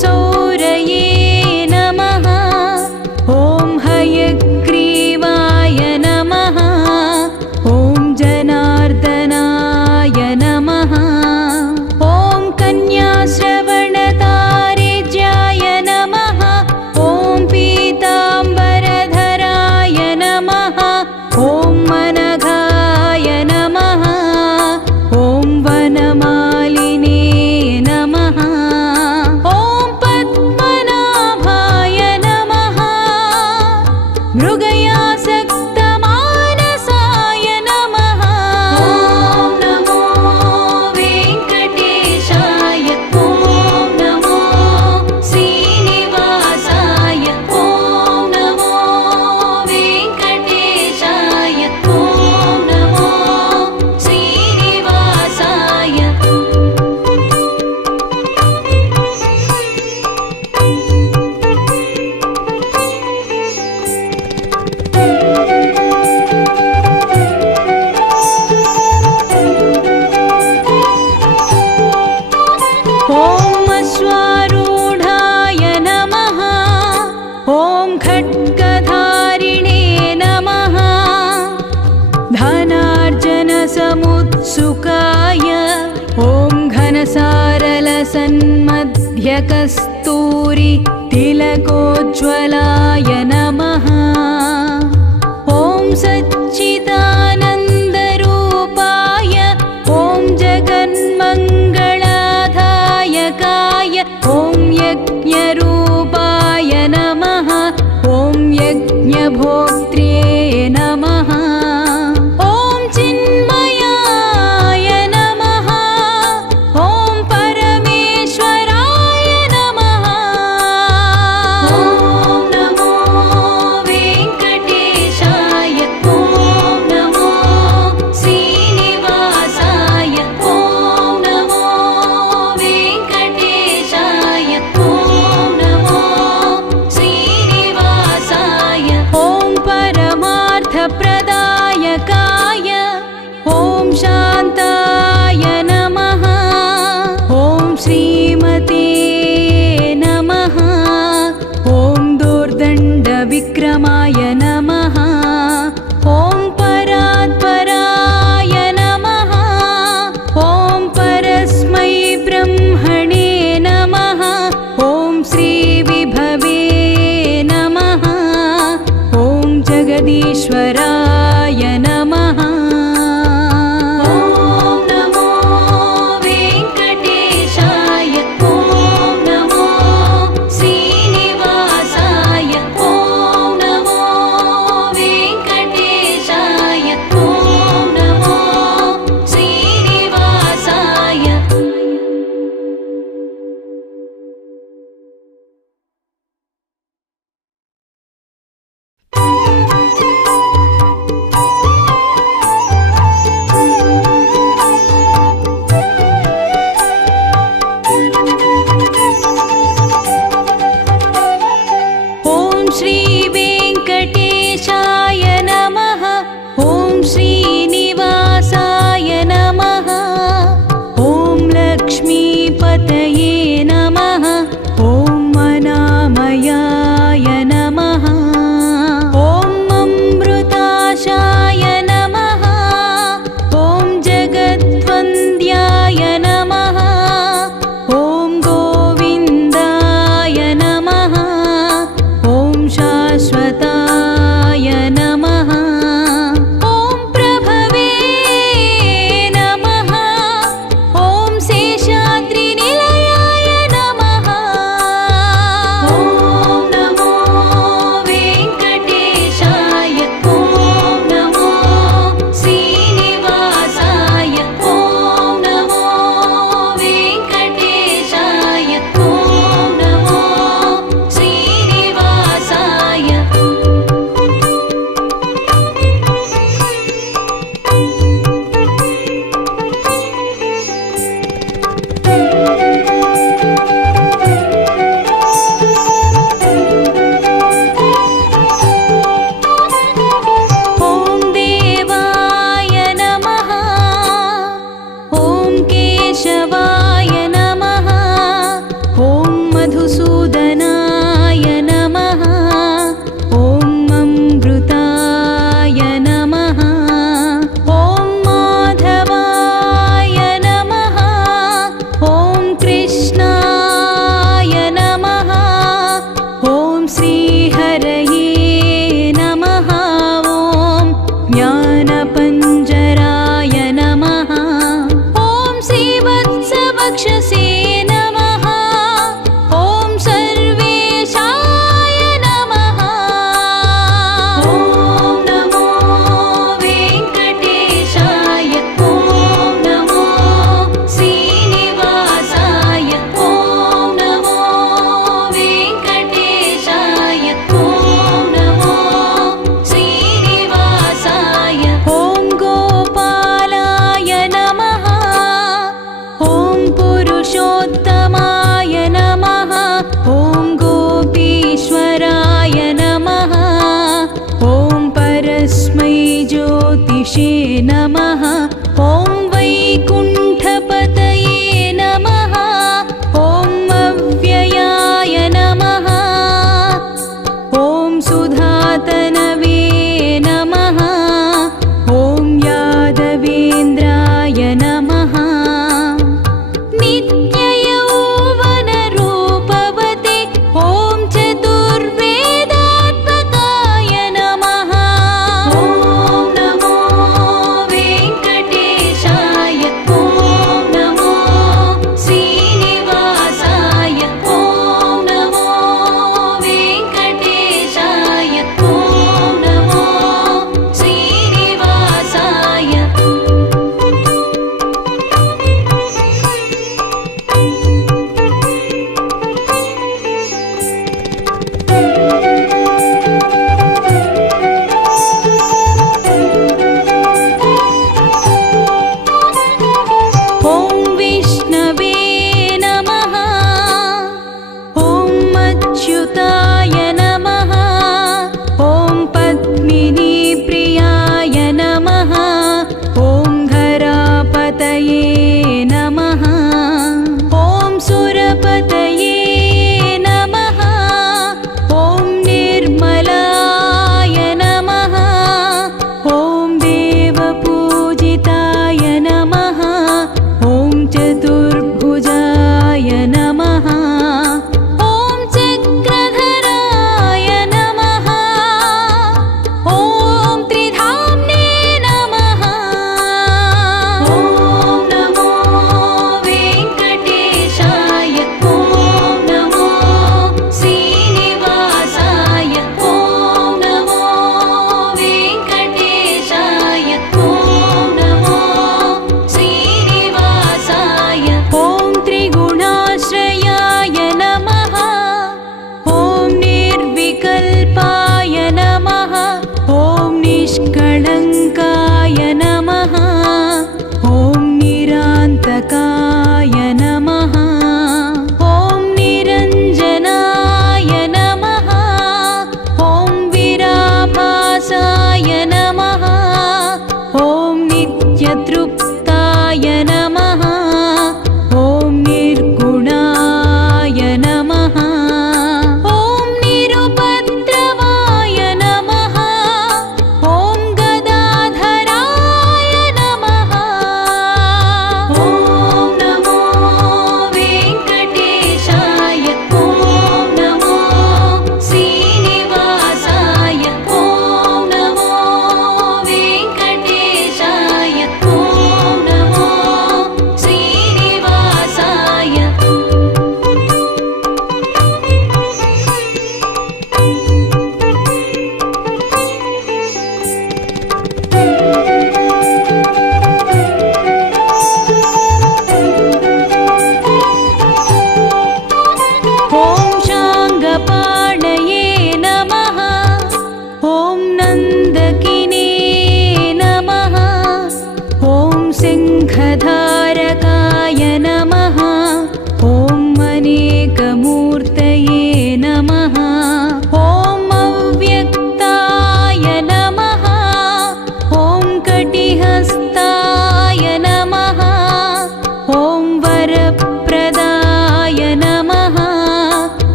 सौरये नमः। ॐ हयग्रीवाय नमः। ॐ जनार्दनाय नमः। ॐ कन्याश्रवणतारेज्याय नमः। ॐ पीताम्बरधराय नमः। ॐ मनघाय नमः। ॐ वनमालिने नमः। ॐ पद्मनाभाय नमः। मृगयासक्तमानसाय नमः। ॐ नमो वेङ्कटेशाय। ॐ नमो श्रीनिवासाय। ॐ नमो वेङ्कटेशाय। ॐ नमो श्रीनिवासाय। ॐ अश्वारूढाय नमः। ॐ खड्गधारिणे नमः। धनार्जनसमुत्सुकाय। ॐ घनसारलसन्मध्यकस्तूरि तिलकोज्ज्वलाय नमः। ॐ सच्चिदानन्दरूपाय। ॐ जगन्मङ्गलाधायकाय। ॐ यज्ञरूपाय नमः। ॐ यज्ञभोक्त्रे नमः। ॐ चिन्मयाय नमः। ॐ परमेश्वराय नमः। ॐ नमो वेङ्कटेशाय। ॐ नमो श्रीनिवासाय। ॐ नमो वेङ्कटेशाय। ॐ नमो श्रीनिवासाय। ॐ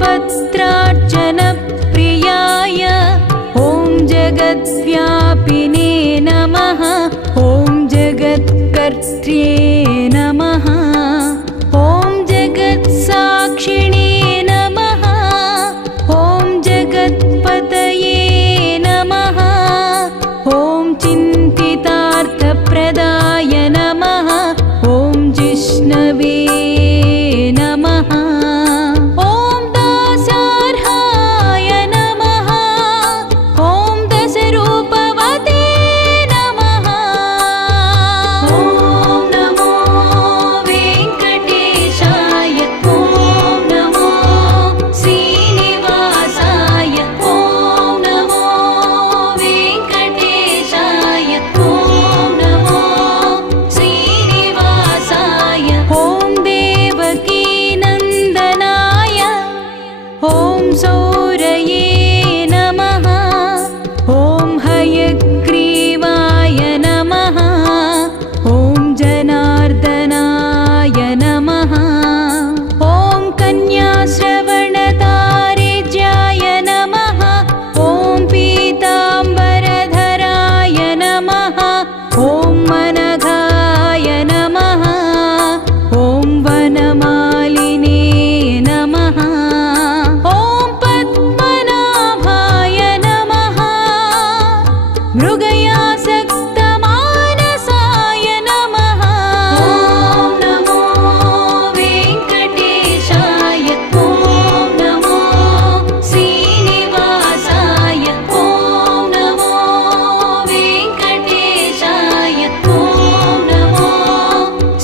बिल्वपत्रार्चनप्रियाय ॐ जगद्व्यापिने नमः ॐ जगत्कर्त्रे नमः ॐ जगत्साक्षिणे नमः ॐ जगत्पतये नमः ॐ चिन्तितार्थप्रदाय नमः ॐ जिष्णवे नमः ॐ दासार्हाय नमः ॐ दशरूपवते नमः ॐ नमो वेङ्कटेशाय ॐ नमो श्रीनिवासाय ॐ नमो वेङ्कटेशाय ॐ नमो श्रीनिवासाय ॐ देवकीनन्दनाय ॐ सौरये नमः ॐ हयग्रीवाय नमः ॐ जनार्दनाय नमः ॐ कन्याश्रवणतारेज्याय नमः ॐ पीताम्बरधराय नमः ॐ मनघाय नमः ॐ वनमालिने नमः ॐ पद्मनाभाय नमः मृगयासक्तमानसाय नमः ॐ नमो वेङ्कटेशाय ॐ नमो श्रीनिवासाय ॐ नमो वेङ्कटेशाय ॐ नमो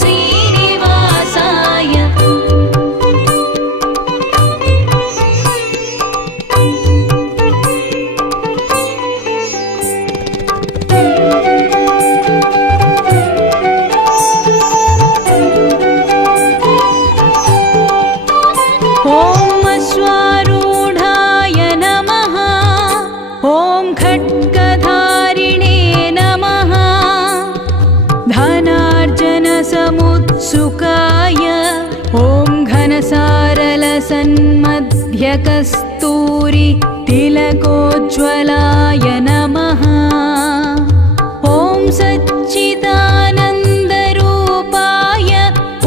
श्रीनिवासाय ॐ अश्वारूढाय नमः ॐ खड्गधारिणे नमः धनार्जनसमुत्सुकाय ॐ घनसारलसन्मध्यकस्तूरि तिलकोज्ज्वलाय नमः ॐ सच्चिदानन्दरूपाय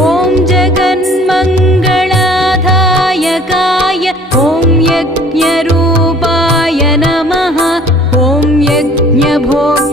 ॐ जगन्मङ्गलाधायकाय ॐ यज्ञरूपाय नमः ॐ यज्ञभोक्ताय